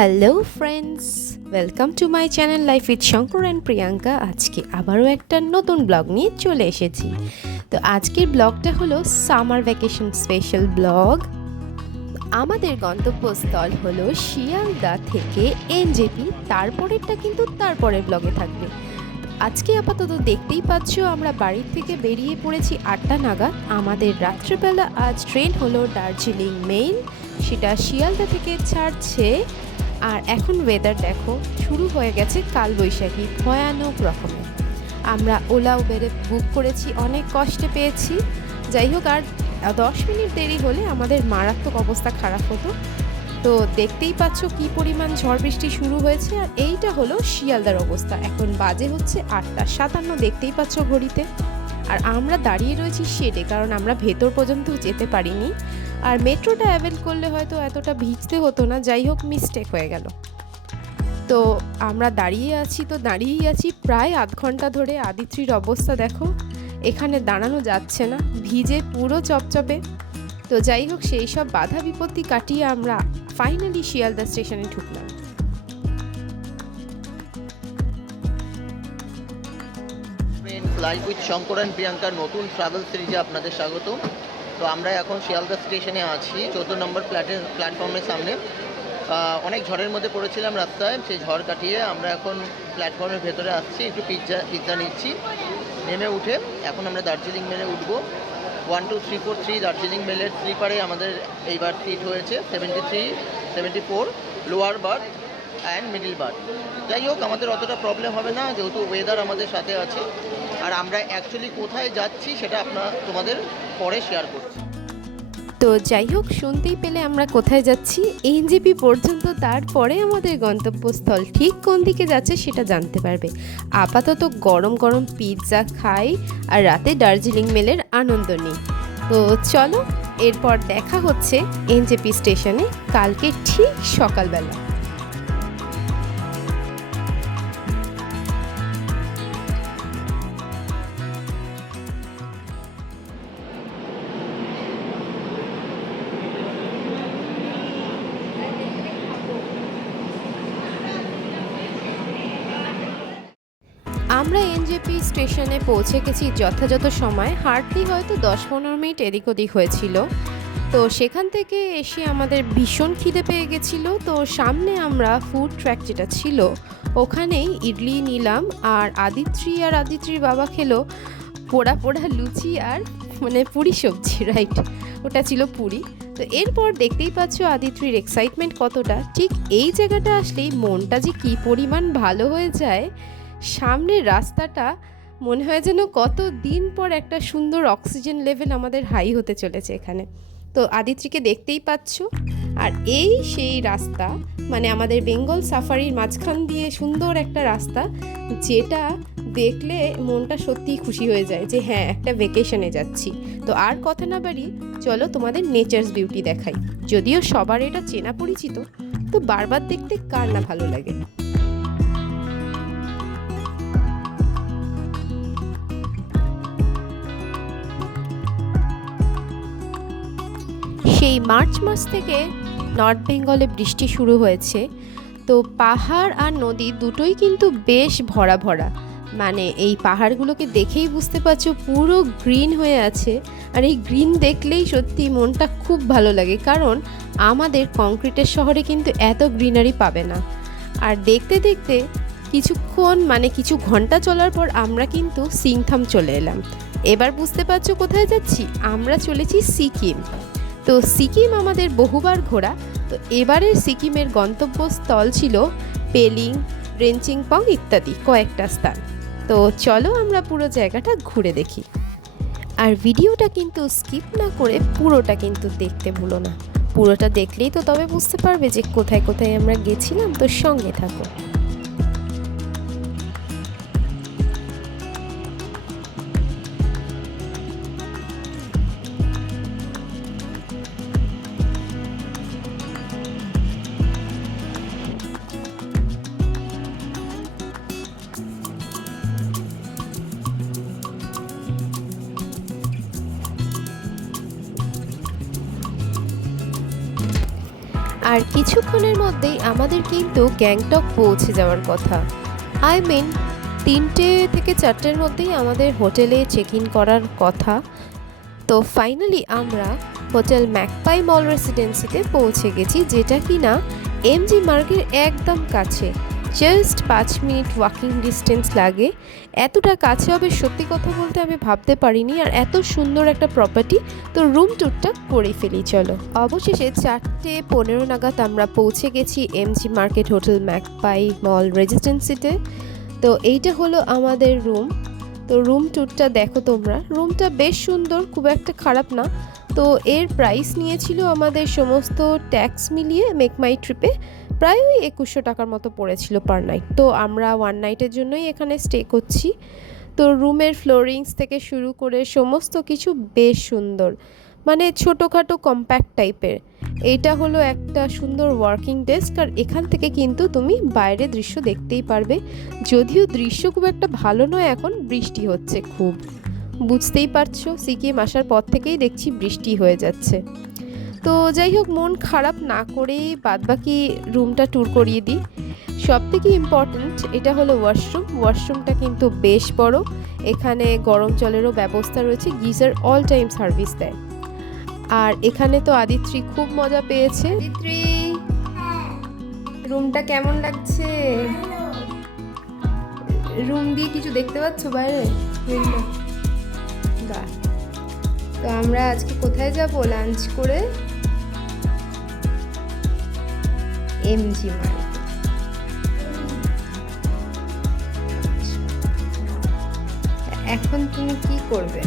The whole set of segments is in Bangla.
Hello friends, welcome to my channel life with Shankar and Priyanka. আজকে আবারও একটা নতুন ব্লগ নিয়ে চলে এসেছি। তো আজকের ব্লগটা হলো সামার ভ্যাকেশন স্পেশাল ব্লগ। আমাদের গন্তব্যস্থল হলো শিয়ালদা থেকে এনজেপি, তারপরেরটা কিন্তু তারপরের ব্লগে থাকবে। আজকে আপাতত দেখতেই পাচ্ছ আমরা বাড়ির থেকে বেরিয়ে পড়েছি 8টা নাগাদ। আমাদের রাত্রেবেলা আজ ট্রেন হলো দার্জিলিং মেইল, সেটা শিয়ালদা থেকে ছাড়ছে। আর এখন ওয়েদার দেখো, শুরু হয়ে গেছে কালবৈশাখী ভয়ানক রকমের। আমরা ওলা উবেরে বুক করেছি, অনেক কষ্টে পেয়েছি। যাই হোক, আর 10 মিনিট দেরি হলে আমাদের মারাত্মক অবস্থা খারাপ হতো। তো দেখতেই পাচ্ছ কি পরিমাণ ঝড় বৃষ্টি শুরু হয়েছে। আর এইটা হলো শিয়ালদার অবস্থা। এখন বাজে হচ্ছে 8:57, দেখতেই পাচ্ছ ঘড়িতে। আর আমরা দাঁড়িয়ে রয়েছি শেডে, কারণ আমরা ভেতর পর্যন্ত যেতে পারিনি। আর মেট্রোটা অ্যাভেল করলে হয়তো এতটা ভিজতে হতো না। যাই হোক, মিস্টেক হয়ে গেল। তো আমরা দাঁড়িয়েই আছি প্রায় আধ ঘন্টা ধরে। আদিত্রির অবস্থা দেখো, এখানে দাঁড়ানো যাচ্ছে না, ভিজে পুরো চপচপে। তো যাই হোক, সেই সব বাধা বিপত্তি কাটিয়ে আমরা ফাইনালি শিয়ালদা স্টেশনে ঢুকলাম। লাইফ উইথ শঙ্কর অ্যান্ড প্রিয়াঙ্কার নতুন ট্রাভেল সিরিজে আপনাদের স্বাগত। তো আমরা এখন শিয়ালদা স্টেশনে আছি, 14 নম্বর প্ল্যাটফর্মের সামনে। অনেক ঝড়ের মধ্যে পড়েছিলাম রাস্তায়, সেই ঝড় কাটিয়ে আমরা এখন প্ল্যাটফর্মের ভেতরে আসছি। একটু পিৎজা নিচ্ছি। নেমে উঠে এখন আমরা দার্জিলিং মেলে উঠবো। 1 2 3 4 3 দার্জিলিং মেলের স্লিপারে আমাদের এইবার সিট হয়েছে 73, 74 lower birth and middle birth. যাই হোক, আমাদের অতটা প্রবলেম হবে না, যেহেতু ওয়েদার আমাদের সাথে আছে। আর আমরা অ্যাকচুয়ালি কোথায় যাচ্ছি সেটা তোমাদের পরে শেয়ার করছি। তো যাই হোক, শুনতেই পেলে আমরা কোথায় যাচ্ছি, এনজেপি পর্যন্ত। তারপরে আমাদের গন্তব্যস্থল ঠিক কোন দিকে যাচ্ছে সেটা জানতে পারবে। আপাতত গরম গরম পিৎজা খাই আর রাতে দার্জিলিং মেলের আনন্দ নিই। তো চলো, এরপর দেখা হচ্ছে এনজেপি স্টেশনে কালকে ঠিক সকালবেলা। আমরা এনজেপি স্টেশনে পৌঁছে গেছি যথাযথ সময়। হার্ডলি হয়তো 10-15 মিনিট এদিক ওদিক হয়েছিল। তো সেখান থেকে এসে আমাদের ভীষণ খিদে পেয়ে গেছিলো। তো সামনে আমরা ফুড ট্র্যাক যেটা ছিল ওখানেই ইডলি নিলাম। আর আদিত্রির বাবা খেলো পোড়া লুচি আর পুরি সবজি, রাইট, ওটা ছিল পুরি। তো এরপর দেখতেই পাচ্ছ আদিত্রির এক্সাইটমেন্ট কতটা। ঠিক এই জায়গাটা আসলেই মনটা যে কী পরিমাণ ভালো হয়ে যায়। সামনের রাস্তাটা মনে হয় যেন কত দিন পর একটা সুন্দর অক্সিজেন লেভেল আমাদের হাই হতে চলেছে এখানে। তো আদিত্রিকে দেখতেই পাচ্ছ। আর এই সেই রাস্তা, আমাদের বেঙ্গল সাফারির মাঝখান দিয়ে সুন্দর একটা রাস্তা, যেটা দেখলে মনটা সত্যিই খুশি হয়ে যায় যে হ্যাঁ, একটা ভেকেশনে যাচ্ছি। তো আর কথা না বাড়িয়ে চলো তোমাদের নেচার্স বিউটি দেখাই। যদিও সবার এটা চেনা পরিচিত, তো বারবার দেখতে কার না ভালো লাগে। সেই মার্চ মাস থেকে নর্থ বেঙ্গলে বৃষ্টি শুরু হয়েছে। তো পাহাড় আর নদী দুটোই কিন্তু বেশ ভরা। এই পাহাড়গুলোকে দেখেই বুঝতে পারছো পুরো গ্রিন হয়ে আছে। আর এই গ্রিন দেখলেই সত্যি মনটা খুব ভালো লাগে, কারণ আমাদের কংক্রিটের শহরে কিন্তু এত গ্রিনারি পাবে না। আর দেখতে দেখতে কিছুক্ষণ কিছু ঘন্টা চলার পর আমরা কিন্তু সিংথাম চলে এলাম। এবার বুঝতে পারছো কোথায় যাচ্ছি, আমরা চলেছি সিকিম। তো সিকিম আমাদের বহুবার ঘোরা। তো এবারের সিকিমের গন্তব্যস্থল ছিল পেলিং, রেঞ্চিংপং ইত্যাদি কয়েকটা স্থান। তো চলো আমরা পুরো জায়গাটা ঘুরে দেখি। আর ভিডিওটা কিন্তু স্কিপ না করে পুরোটা কিন্তু দেখতে ভুলো না। পুরোটা দেখলেই তো তবে বুঝতে পারবে যে কোথায় কোথায় আমরা গেছিলাম। তো সঙ্গে থাকো। আর কিছুক্ষণের মধ্যেই আমাদের কিন্তু গ্যাংটক পৌঁছে যাওয়ার কথা। আই মিন 3টে থেকে 4টের মধ্যেই আমাদের হোটেলে চেক ইন করার কথা। তো ফাইনালি আমরা হোটেল ম্যাকপাই মল রেসিডেন্সিতে পৌঁছে গেছি, যেটা কি না এমজি মার্গের একদম কাছে, জাস্ট 5 মিনিট ওয়াকিং ডিস্টেন্স লাগে। এতটা কাছে হবে সত্যি কথা বলতে আমি ভাবতে পারিনি, আর এত সুন্দর একটা প্রপার্টি। তো রুম ট্যুরটা করে ফেলি চলো। অবশেষে 4:15 নাগাদ আমরা পৌঁছে গেছি এমজি মার্কেট হোটেল ম্যাকপাই মল রেসিডেন্সিতে। তো এইটা হলো আমাদের রুম। তো রুম ট্যুরটা দেখো তোমরা, রুমটা বেশ সুন্দর, খুব একটা খারাপ না। তো এর প্রাইস নিয়েছিল আমাদের সমস্ত ট্যাক্স মিলিয়ে মেক মাই ট্রিপে প্রায় ওই 2100 টাকার মতো পড়েছিল পার নাইট। তো আমরা 1 নাইটের জন্যই এখানে স্টে করছি। তো রুমের ফ্লোরিংস থেকে শুরু করে সমস্ত কিছু বেশ সুন্দর, মানে ছোটোখাটো কম্প্যাক্ট টাইপের। এইটা হলো একটা সুন্দর ওয়ার্কিং ডেস্ক, আর এখান থেকে কিন্তু তুমি বাইরের দৃশ্য দেখতেই পারবে। যদিও দৃশ্য খুব একটা ভালো নয়, এখন বৃষ্টি হচ্ছে খুব, বুঝতেই পারছো সিকিম আসার পর থেকেই দেখছি বৃষ্টি হয়ে যাচ্ছে। তো যাই হোক, মন খারাপ না করেই বাদবাকি রুমটা ট্যুর করিয়ে দিই। সবথেকে ইম্পর্ট্যান্ট এটা হলো ওয়াশরুমটা কিন্তু বেশ বড়। এখানে গরম জলেরও ব্যবস্থা রয়েছে, গিজার অল টাইম সার্ভিস দেয়। আর এখানে তো আদিত্রি খুব মজা পেয়েছে। আদিত্রি, রুমটা কেমন লাগছে? রুম দিয়ে কিছু দেখতে পাচ্ছ বাইরে? বাহ। তো আমরা আজকে কোথায় যাব লাঞ্চ করে? MG market. এখন তুমি কি করবে?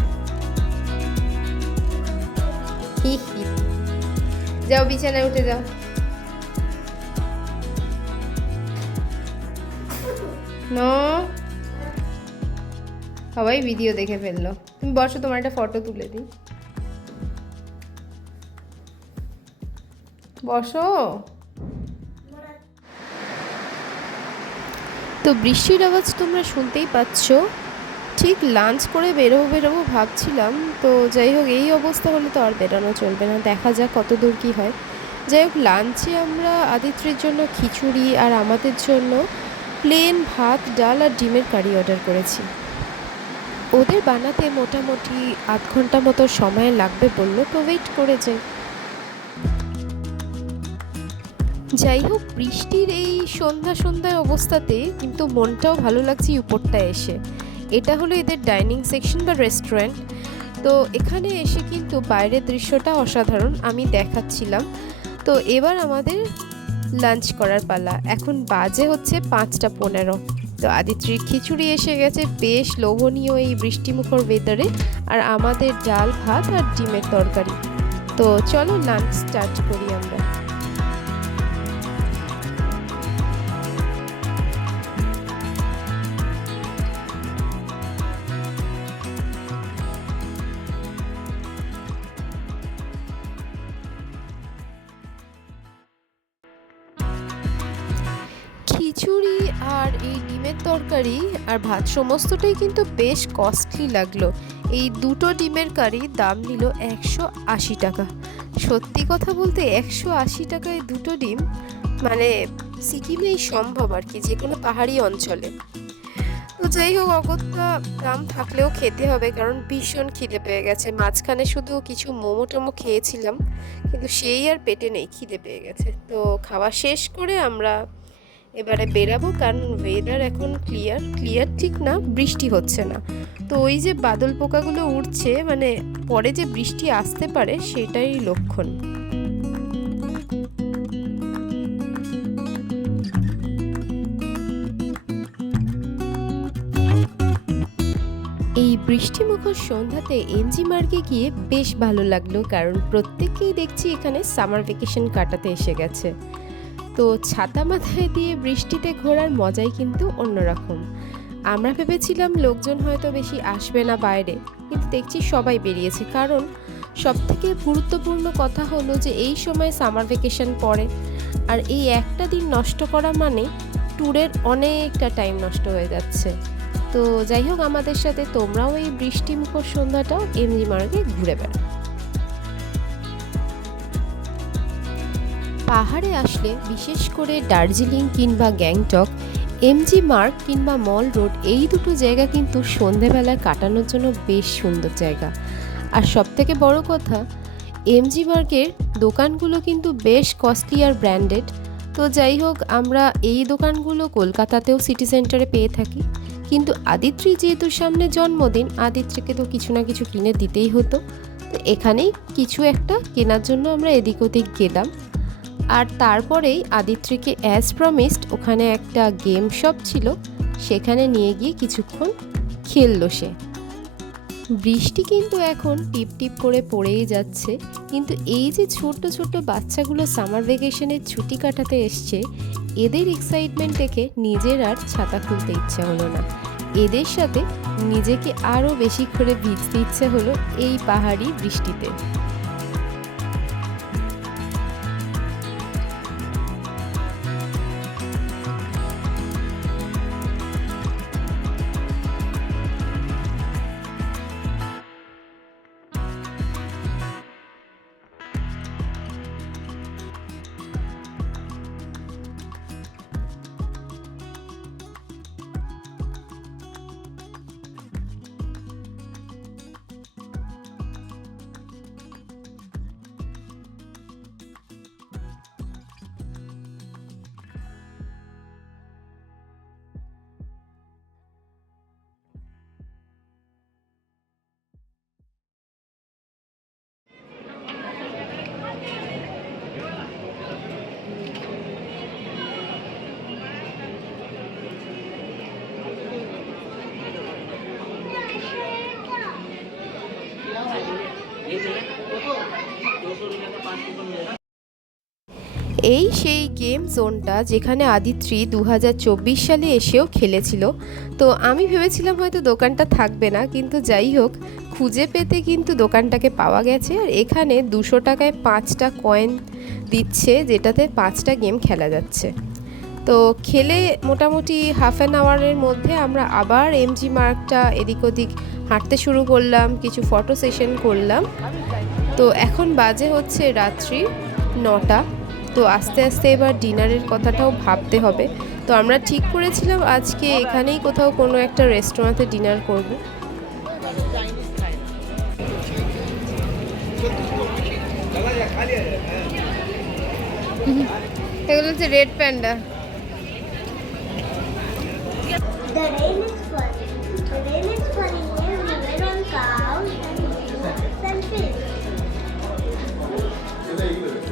যাও বিছানায় উঠে যাও। নো, সবাই ভিডিও দেখে ফেললো। তুমি বসো, তোমার একটা ফটো তুলে দিই। বসো। তো বৃষ্টির আওয়াজ তোমরা শুনতেই পাচ্ছ। ঠিক লাঞ্চ করে বেরোবো ভাবছিলাম, তো যাই হোক এই অবস্থা হলে তো আর বেরোনো চলবে না, দেখা যাক কত দূর কী হয়। যাই হোক, লাঞ্চে আমরা আদিত্রির জন্য খিচুড়ি আর আমাদের জন্য প্লেন ভাত, ডাল আর ডিমের কারি অর্ডার করেছি। ওদের বানাতে মোটামুটি 8 ঘন্টা মতো সময় লাগবে বললো, তো ওয়েট করে যাই। যাই হোক, বৃষ্টির এই সন্ধ্যায় অবস্থাতে কিন্তু মনটাও ভালো লাগছে উপরটায় এসে। এটা হলো এদের ডাইনিং সেকশন বা রেস্টুরেন্ট। তো এখানে এসে কিন্তু বাইরের দৃশ্যটা অসাধারণ, আমি দেখাচ্ছিলাম। তো এবার আমাদের লাঞ্চ করার পালা। এখন বাজে হচ্ছে 5:15। তো আদিত্রির খিচুড়ি এসে গেছে, বেশ লোভনীয় এই বৃষ্টিমুখর ওয়েদারে, আর আমাদের ডাল ভাত আর ডিমের তরকারি। তো চলো লাঞ্চ স্টার্ট করি আমরা। খিচুড়ি আর এই ডিমের তরকারি আর ভাত সমস্তটাই কিন্তু বেশ কস্টলি লাগলো। এই দুটো ডিমের কারি দাম নিল 180 টাকা। সত্যি কথা বলতে 180 টাকায় দুটো ডিম, মানে সিকিমেই সম্ভব আর কি, যে কোনো পাহাড়ি অঞ্চলে। তো যাই হোক, অগত্যা দাম থাকলেও খেতে হবে, কারণ ভীষণ খিদে পেয়ে গেছে। মাঝখানে শুধু কিছু মোমো টোমো খেয়েছিলাম, কিন্তু সেই আর পেটে নেই, খিদে পেয়ে গেছে। তো খাওয়া শেষ করে আমরা এবারে বেরাবো, কারণ ওয়েদার এখন ক্লিয়ার ঠিক না, বৃষ্টি হচ্ছে না। তো ওই যে বাদল পোকাগুলো উড়ছে, মানে পরে যে বৃষ্টি আসতে পারে সেটাই লক্ষণ। এই বৃষ্টিমুখর সন্ধ্যাতে এমজি মার্গে গিয়ে বেশ ভালো লাগলো, কারণ প্রত্যেককেই দেখছি এখানে সামার ভ্যাকেশন কাটাতে এসে গেছে। তো ছাতা মাথায় দিয়ে বৃষ্টিতে ঘোরার মজাই কিন্তু অন্যরকম। আমরা ভেবেছিলাম লোকজন হয়তো বেশি আসবে না বাইরে, কিন্তু দেখছি সবাই বেরিয়েছে, কারণ সবথেকে গুরুত্বপূর্ণ কথা হলো যে এই সময় সামার ভ্যাকেশন পড়ে, আর এই একটা দিন নষ্ট করা মানে ট্যুরের অনেকটা টাইম নষ্ট হয়ে যাচ্ছে। তো যাই হোক, আমাদের সাথে তোমরাও এই বৃষ্টিমুখর সন্ধ্যাটাও এমজি মার্গে ঘুরে বেড়াও। পাহাড়ে আসলে বিশেষ করে দার্জিলিং কিংবা গ্যাংটক, এমজি মার্গ কিংবা মল রোড এই দুটো জায়গা কিন্তু সন্ধেবেলা কাটানোর জন্য বেশ সুন্দর জায়গা। আর সবথেকে বড় কথা, এমজি মার্গের দোকানগুলো কিন্তু বেশ কস্টলি আর ব্র্যান্ডেড। তো যাই হোক, আমরা এই দোকানগুলো কলকাতাতেও সিটি সেন্টারে পেয়ে থাকি, কিন্তু আদিত্রি যেহেতু সামনে জন্মদিন, আদিত্রিকে তো কিছু না কিছু কিনে দিতেই হতো। তো এখানেই কিছু একটা কেনার জন্য আমরা এদিক ওদিক গেলাম। আর তারপরেই আদিত্রিকে অ্যাজ প্রমিসড ওখানে একটা গেম শপ ছিল, সেখানে নিয়ে গিয়ে কিছুক্ষণ খেললো সে। বৃষ্টি কিন্তু এখন টিপ টিপ করে পড়েই যাচ্ছে, কিন্তু এই যে ছোট্ট ছোট্ট বাচ্চাগুলো সামার ভ্যাকেশনের ছুটি কাটাতে এসছে, এদের এক্সাইটমেন্ট দেখে নিজের আর ছাতা খুলতে ইচ্ছে হলো না। এদের সাথে নিজেকে আরও বেশি করে ভিজতে ইচ্ছে হলো এই পাহাড়ি বৃষ্টিতে। এই সেই গেম জোনটা যেখানে আদিত্রি 2024 সালে এসেও খেলেছিল। তো আমি ভেবেছিলাম হয়তো দোকানটা থাকবে না, কিন্তু যাই হোক, খুঁজে পেতে কিন্তু দোকানটাকে পাওয়া গেছে। আর এখানে 200 টাকায় 5টা কয়েন দিচ্ছে, যেটাতে 5টা গেম খেলা যাচ্ছে। তো খেলে মোটামুটি হাফ অ্যান আওয়ারের মধ্যে আমরা আবার এমজি মার্গটা এদিক ওদিক হাঁটতে শুরু করলাম, কিছু ফটো সেশন করলাম। তো এখন বাজে হচ্ছে রাত্রি 9টা। তো আস্তে আস্তে এবার ডিনারের কথাটাও ভাবতে হবে। তো আমরা ঠিক করেছিলাম আজকে এখানেই কোথাও কোনো একটা রেস্টুরেন্টে ডিনার করব। এগুলো হচ্ছে red panda. The rain is funny. The rain is funny. We were on cows and fish.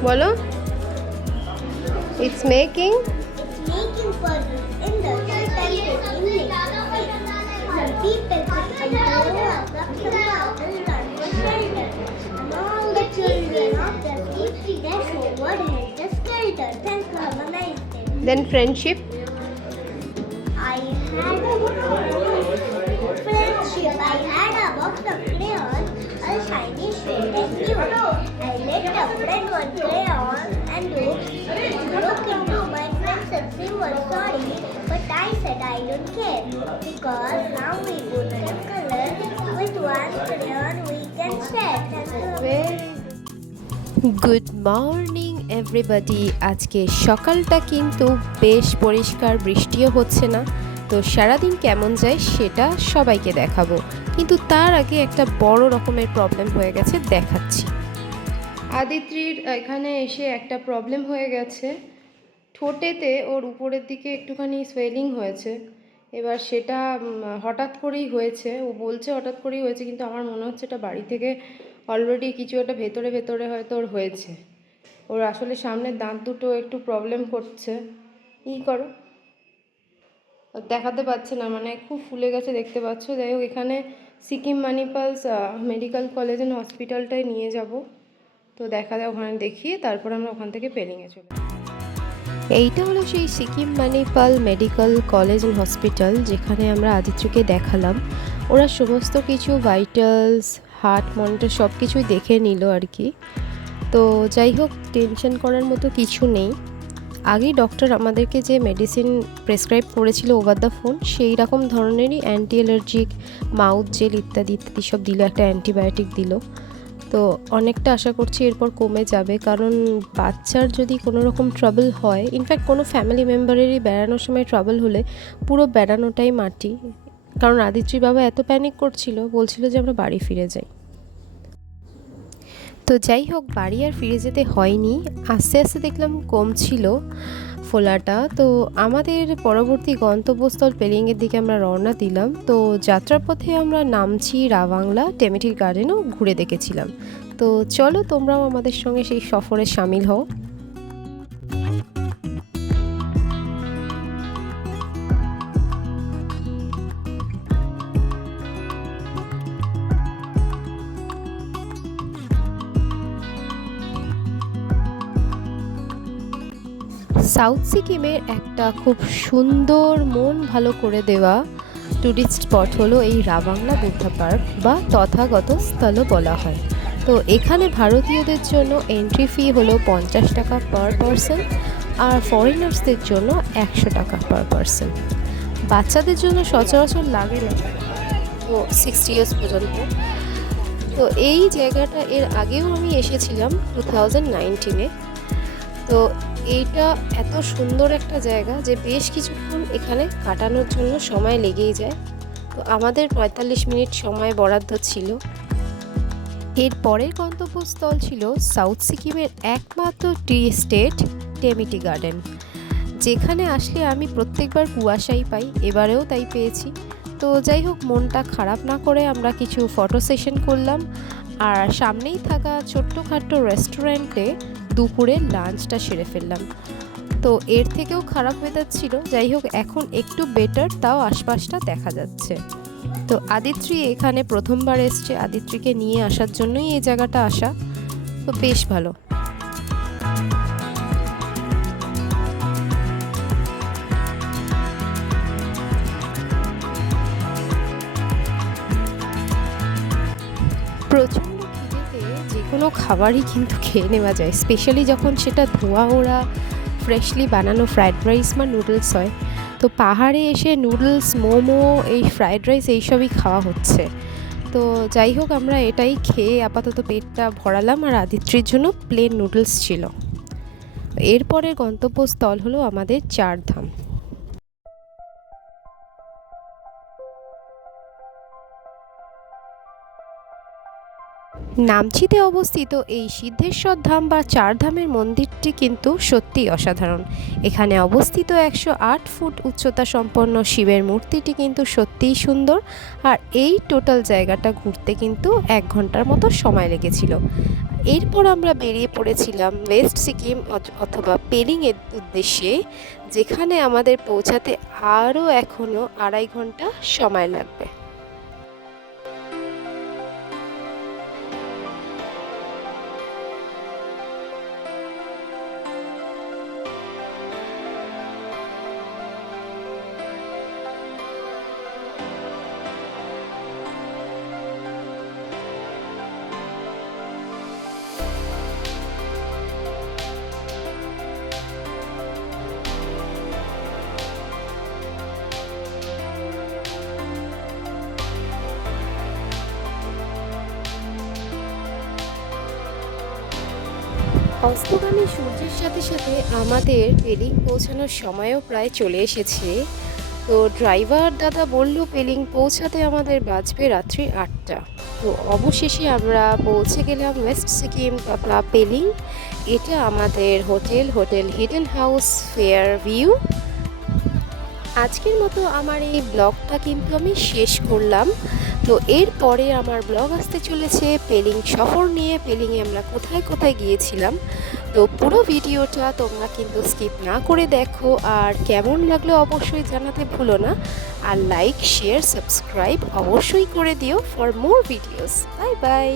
বলো, it's making It's making puddles in the dirt and taking it. Some people put some dough and pluck some puddles and for shelter. Among the children of the city, there forward head the skelter. Thanks for have a nice day. Then friendship. I had friendship. I had a box of crayons, a shiny shade and new. I let a friend one crayon and broke into my friend said she was sorry, but I said I don't care because now we both can color with one crayon we can share. Good morning everybody. আজকে সকালটা কিন্তু বেশ পরিষ্কার, বৃষ্টিও হচ্ছে না। তো সারাদিন কেমন যায় সেটা সবাইকে দেখাবো, কিন্তু তার আগে একটা বড় রকমের প্রবলেম হয়ে গেছে, দেখাচ্ছি। আদিত্রির এখানে এসে একটা প্রবলেম হয়ে গেছে, ঠোঁটেতে ওর উপরের দিকে একটুখানি সোয়েলিং হয়েছে। এবার সেটা হঠাৎ করেই হয়েছে, ও বলছে হঠাৎ করেই হয়েছে, কিন্তু আমার মনে হচ্ছে এটা বাড়ি থেকে অলরেডি কিছু একটা ভেতরে ভেতরে হয়তো ওর হয়েছে। ওর আসলে সামনের দাঁত দুটো একটু প্রবলেম করছে। করো, দেখাতে পাচ্ছে না, মানে খুব ফুলে গেছে দেখতে পাচ্ছ। যাই হোক, এখানে সিকিম মানিপালস মেডিকেল কলেজ অ্যান্ড হসপিটালটায় নিয়ে যাব। তো দেখা যায়, ওখানে দেখিয়ে তারপর আমরা ওখান থেকে পেলিংয়ে চলে। এইটা হলো সেই Sikkim Manipal medical college and hospital, যেখানে আমরা আদিত্যকে দেখালাম। ওরা সমস্ত কিছু ভাইটালস, হার্ট মনিটর সব কিছুই দেখে নিল আর কি। তো যাই হোক, টেনশন করার মতো কিছু নেই। আগেই ডক্টর আমাদেরকে যে মেডিসিন প্রেসক্রাইব করেছিল ওভার দ্য ফোন, সেই রকম ধরনেরই অ্যান্টি অ্যালার্জিক, মাউথ জেল ইত্যাদি ইত্যাদি সব দিল, একটা অ্যান্টিবায়োটিক দিল। তো অনেকটা আশা করছি এরপর কমে যাবে, কারণ বাচ্চার যদি কোনো রকম ট্রাবল হয়, ইনফ্যাক্ট কোনো ফ্যামিলি মেম্বারেরই বেড়ানোর সময় ট্রাবল হলে পুরো বেড়ানোটাই মাটি। কারণ আদিত্রি বাবা এত প্যানিক করছিল, বলছিল যে আমরা বাড়ি ফিরে যাই। তো যাই হোক, বাড়ি আর ফিরে যেতে হয়নি, আস্তে আস্তে দেখলাম কমছিল ফোলাটা। তো আমাদের পরবর্তী গন্তব্যস্থল পেলিংয়ের দিকে আমরা রওনা দিলাম। তো যাত্রার পথে আমরা নামছি রাবাংলা, টেমেটির গার্ডেনও ঘুরে দেখেছিলাম। তো চলো তোমরাও আমাদের সঙ্গে সেই সফরে সামিল হও। সাউথ সিকিমের একটা খুব সুন্দর মন ভালো করে দেওয়া ট্যুরিস্ট স্পট হলো এই রাবাংলা বুদ্ধা পার্ক, বা তথাগত স্থলও বলা হয়। তো এখানে ভারতীয়দের জন্য এন্ট্রি ফি হলো 50 টাকা পার পারসন, আর ফরেনার্সদের জন্য 100 টাকা পার পারসন। বাচ্চাদের জন্য সচরাচর লাগে না, তো 60 ইয়ার্স পর্যন্ত। তো এই জায়গাটা এর আগেও আমি এসেছিলাম 2019-এ। তো এইটা এত সুন্দর একটা জায়গা যে বেশ কিছুক্ষণ এখানে কাটানোর জন্য সময় লেগেই যায়। তো আমাদের 45 মিনিট সময় বরাদ্দ ছিল। এর পরের গন্তব্যস্থল ছিল সাউথ সিকিমের একমাত্র টি এস্টেট টেমিটি গার্ডেন, যেখানে আসলে আমি প্রত্যেকবার কুয়াশাই পাই, এবারেও তাই পেয়েছি। তো যাই হোক, মনটা খারাপ না করে আমরা কিছু ফটো সেশন করলাম, আর সামনেই থাকা ছোট্টখাট্টো রেস্টুরেন্টে দুপুরে লাঞ্চটা সেরে ফেললাম। তো এর থেকেও খারাপ ওয়েদার ছিল, যাই হোক এখন একটু বেটার, তাও আশপাশটা দেখা যাচ্ছে। তো আদিত্রি এখানে প্রথমবার এসছে, আদিত্রিকে নিয়ে আসার জন্যই এই জায়গাটা আসা। তো বেশ ভালো। প্রচণ্ড খিদেতে যে কোনো খাবারই কিন্তু খেয়ে নেওয়া যায়, স্পেশালি যখন সেটা ধোয়া ওড়া ফ্রেশলি বানানো ফ্রায়েড রাইস বা নুডলস হয়। তো পাহাড়ে এসে নুডলস, মোমো, এই ফ্রায়েড রাইস এইসবই খাওয়া হচ্ছে। তো যাই হোক, আমরা এটাই খেয়ে আপাতত পেটটা ভরালাম, আর আদিত্রির জন্য প্লেন নুডলস ছিল। এরপরের গন্তব্যস্থল হলো আমাদের চারধাম। নামচিতে অবস্থিত এই সিদ্ধেশ্বর ধাম বা চারধামের মন্দিরটি কিন্তু সত্যিই অসাধারণ। এখানে অবস্থিত 108 ফুট উচ্চতা সম্পন্ন শিবের মূর্তিটি কিন্তু সত্যিই সুন্দর, আর এই টোটাল জায়গাটা ঘুরতে কিন্তু 1 ঘন্টার মতো সময় লেগেছিল। এরপর আমরা বেরিয়ে পড়েছিলাম ওয়েস্ট সিকিম অথবা পেলিংয়ের উদ্দেশ্যে, যেখানে আমাদের পৌঁছাতে আরও এখনও 2.5 ঘন্টা সময় লাগবে। অস্তগামী সূর্যের সাথে সাথে আমাদের পেলিং পৌঁছানোর সময়ও প্রায় চলে এসেছে। তো ড্রাইভার দাদা বলল পেলিং পৌঁছাতে আমাদের বাজবে রাত্রি 8টা। তো অবশেষে আমরা পৌঁছে গেলাম ওয়েস্ট সিকিম তথা পেলিং। এটা আমাদের hotel hidden house fair view. আজকের মতো আমার এই ব্লগটা কিন্তু আমি শেষ করলাম। তো এরপরে আমার ব্লগ আসতে চলেছে পেলিং সফর নিয়ে, পেলিংয়ে আমরা কোথায় কোথায় গিয়েছিলাম। তো পুরো ভিডিওটা তোমরা কিন্তু স্কিপ না করে দেখো, আর কেমন লাগলো অবশ্যই জানাতে ভুলো না, আর লাইক, শেয়ার, সাবস্ক্রাইব অবশ্যই করে দিও for more videos. Bye bye.